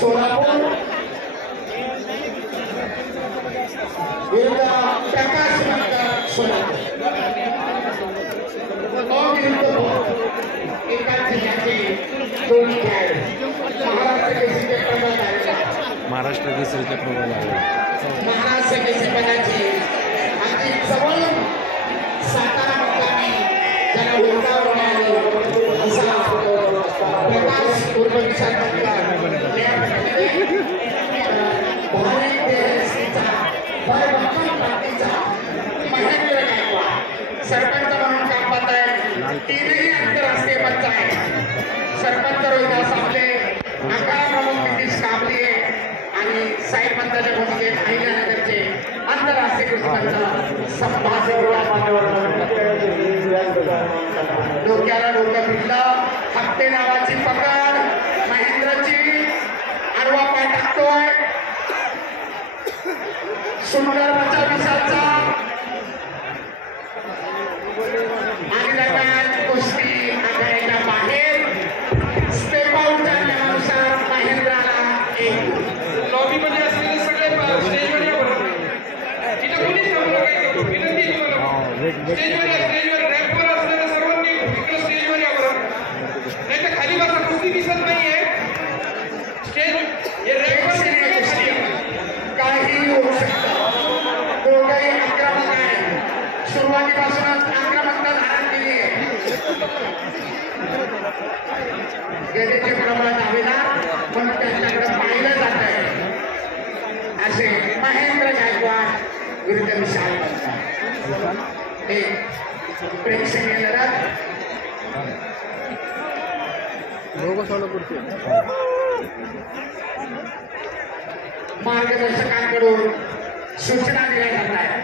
सोलापूर विरुद्ध प्रकाश नगर सोलापूर एकाच जिल्ह्याचे दोन्ही खेळाडू महाराष्ट्र केसरीचे प्रबळ तालुका महाराष्ट्र केसरीचे प्रबळ महाराष्ट्र केसरी पदाचे अगदी जवळ सातारा मुक्कामी ज्याला उंचावर मिळाले असा प्रकाश उर्फ विशाल महेंद्र गायकवाड सरपंच म्हणून काम पाहत आहे. तीनही आंतरराष्ट्रीय पंच आहे. सरपंच रोहिदास आपले अकरा प्रमुख नितीश काबले आणि साई पंचाच्या भूमिकेत अहिल्यानगरचे आंतरराष्ट्रीय कृषी पंच संभाजी डोक्याला डोकं भिडलं. हप्ते नावाची पकड महेंद्रची आडवा पाय टाकतोय. सुंदर बचाव विशालचा आणि दरम्यान कुस्ती आघाडीच्या बाहेर स्टेप आउट झाल्यानुसार महेंद्राला एक लॉबीमध्ये असलेले सगळे स्टेजवर या बरोबर तिथे कोणीच थांबू नका. विनंती स्टेजवर रॅम्पवर असलेल्या सर्वांनी इकडे स्टेजवर या बरोबर नाही तर खाली बसा. कुस्ती दिसत नाहीये. स्टेज हे रॅम्पवर काही होऊ शकतं. दोघंही आक्रमक आहे. सुरुवातीपासूनच आक्रमकता धारण केली आहे. गजेचे प्रबळ दावेदार पण त्यांच्याकडे पाहिलं जात आहे. असे महेंद्र गायकवाड विरुद्ध विशाल पंच हे प्रेक्षणीय लढत. मार्गदर्शकांकडून सूचना दिल्या जात आहेत.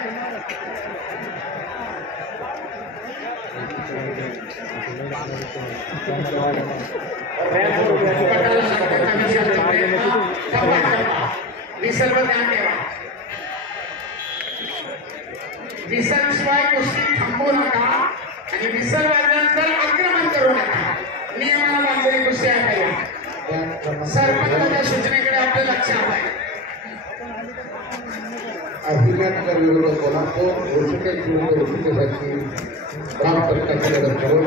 विसर्ग ध्यान ठेवा. विसर्गशिवाय कुस्ती थांबवू नका आणि विसर्गानंतर आक्रमण करू नका. नियमाला बांधलेली कुस्ती आहे. सरपंचाच्या सूचनेकडे आपलं लक्ष आहे. अहिल्यानगर विरुद्ध कोल्हापूर ऋषिकेश विरुद्ध ऋषिकेशाची ग्रामपंचायतीची लढत करून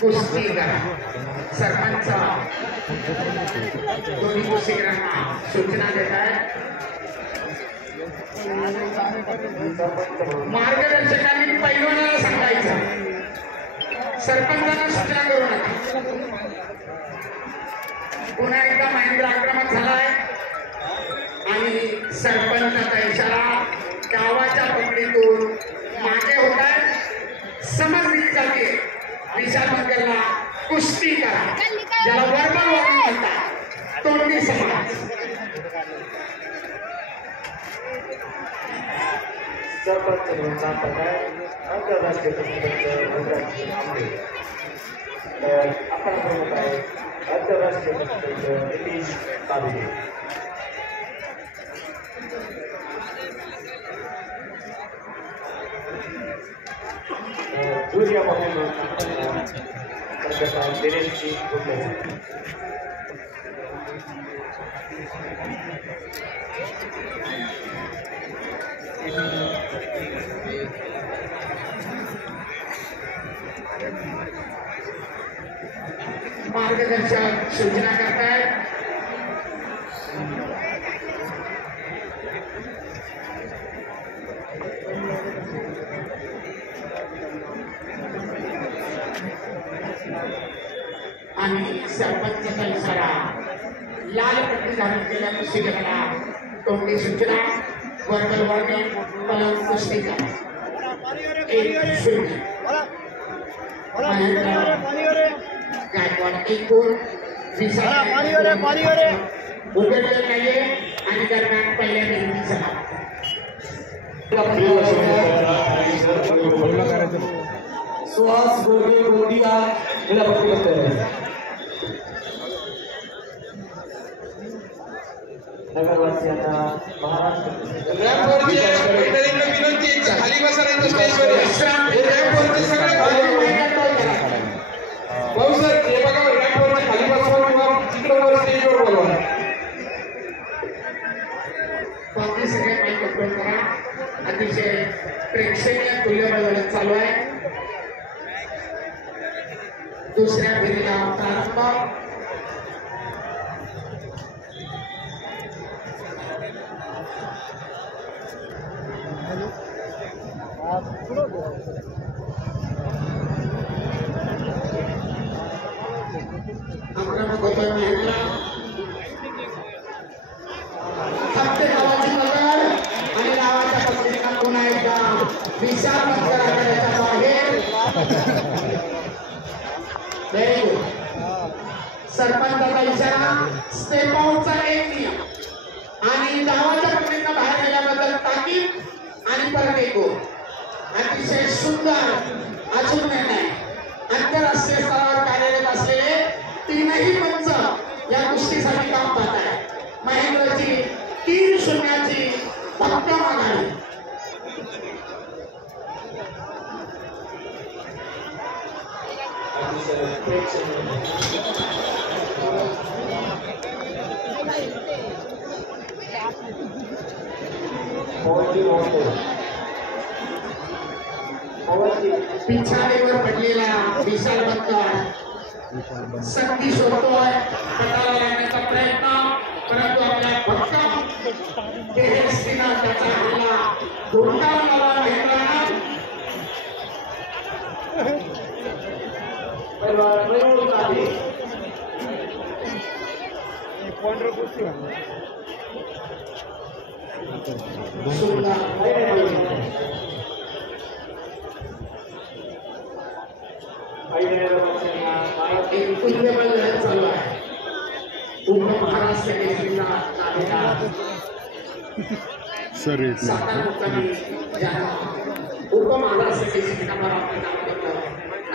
कुस्ती करा. सरपंच दोन्ही कुस्तीगीरांना सूचना देत आहेत. मार्गदर्शकांनी पैलवानाला सांगायचं. सरपंचांना सूचना करू नका. पुन्हा एकदा महेंद्र आक्रमक झालाय आणि सरपंचाचा इशारा गावाच्या पकडीतून मागे होत आहे. समज दिली जाते विशाल मंगलला कुस्ती करा. ज्याला वर्बल वॉर्निंग म्हणतात. तोंडी समाज सरपंच म्हणून काम करताय. आंतरराष्ट्रीय आपण प्रमुख आहे आंतरराष्ट्रीय नितीश काबले. सूर्या म्हणून दिनेशजी मार्गदर्शक सूचना करतायत. आणि सरपंचाचा इशारा लाल पट्टी धारण केल्या कुस्तीगीराला तोंडी सूचना वर्बल वॉर्निंग पलंग कुस्ती करा. 1-0 गायकवाड एक गोल उघडले नाहीये आणि दरम्यान पहिल्या विनंतीचा सुहास गोडे गोडिया वेळापट्टी करतोय. नगरवासियांना महाराष्ट्र रॅम्पवरती विनंती खाली बसा नाही तर स्टेजवर या. रॅम्पवरती सगळे अतिशय प्रेक्षणीय तुल्यबळ चालू आहे. दुसऱ्या फेरीला प्रारंभ. आक्रमक होतोय महेंद्र. हप्ते गावाची पकड आणि गावाच्या पकडीला पुन्हा एकदा विशाल पत्कर आघाडीच्या बाहेर. Very good. सरपंचाचा इशारा, स्टेप आउटचा एक नियम आणि गावाच्या पकडीला बाहेर गेल्याबद्दल ताकीद आणि परत एक गोल. अतिशय सुंदर अचूक निर्णय. आंतरराष्ट्रीय स्तरावर कार्यरत असलेले तीनही पंच या कुस्तीसाठी काम पाहत आहे. महेंद्रची 3-0ची भक्कम आघाडी. पिछाडीवर पडलेला विशाल पत्कर संधी शोधतोय. पटाला लागण्याचा प्रयत्न, परंतु आपल्या भक्कम देहस्थितीनं त्याचा हल्ला धोकावला महेंद्रानं. एक तुल्यबळ लढत चालू आहे. महाराष्ट्र केसरीचा सातारा मुक्कामी उपमहाराष्ट्र केसरीचा पराभव झाला.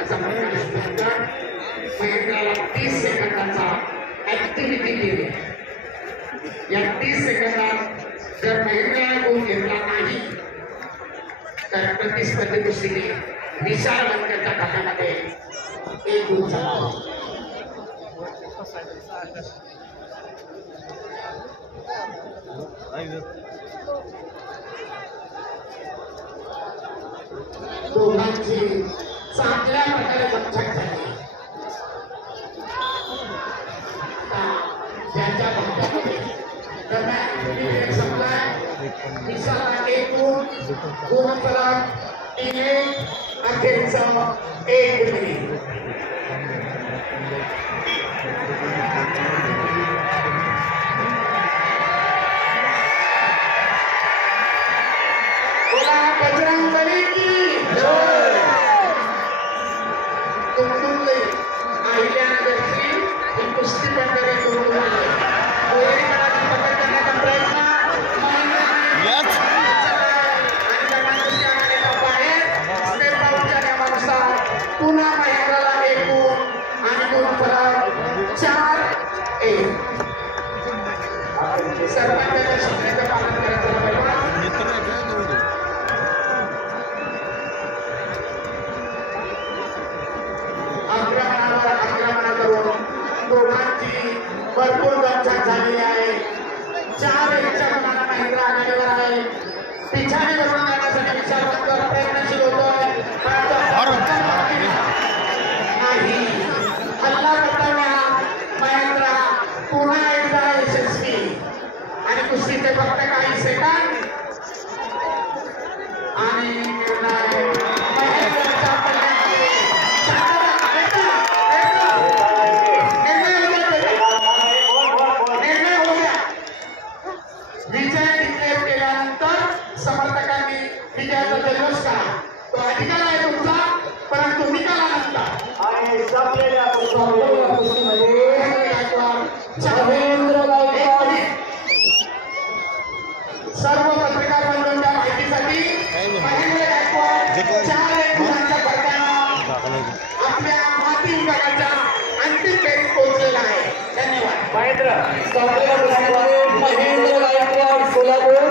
असा प्रकार महेंद्राला 30 सेकंदाचा ऍक्टिव्हिटी दिली. या 30 सेकंदात जर महेंद्राने गुण घेतला नाही तर प्रतिस्पर्धी कुस्तीने विशाल पत्करच्या खात्यामध्ये एक गुण झाला. दोघांची चांगल्या प्रकारे चकचक झाली. ज्यांच्या भागामध्ये दरम्यान संपलाय. विशाला एक गुण, गुणफलक 3-1, अखेरचा 1 मिनिट. बजरंग बली की तुमतुमले अहिल्यानगरची ही कुस्ती पंढरी तुमतुमले कोयरीकरांची पकड करण्याचा प्रयत्न बाहेर. स्टेप आउटच्या नियमानुसार पुन्हा महेंद्राला 1 गुण आणि गुणफलक 4-1. सरपंचाच्या सूचनेचं पालन करायचं पाहिजे. आक्रमण करून दोघांची भरपूर दमछाक झालेली आहे. 4-1च्या गुणांना महेंद्र आघाडीवर आहे. पिछाडी बसून जाण्यासाठी विशाल पत्कर प्रयत्नशील होतोय. नाही, हल्ला करताना महेंद्र पुन्हा एकदा यशस्वी आणि कुस्तीचे फक्त काही सेकंद आणि निर्णय महेंद्रच्या विजय डिक्लेअर केल्यानंतर समर्थकांनी विजयाचा जल्लोष करा. तो अधिकार आहे तुमचा, परंतु निकालानंतर सर्व पत्रकार बंधूंच्या माहितीसाठी महेंद्र गायकवाड 4-1 गुणांच्या फरकानं आपल्या माती विभागाच्या अंतिम फेरीत पोहोचलेला आहे. धन्यवाद. महेंद्र गायकवाड सोलापूर.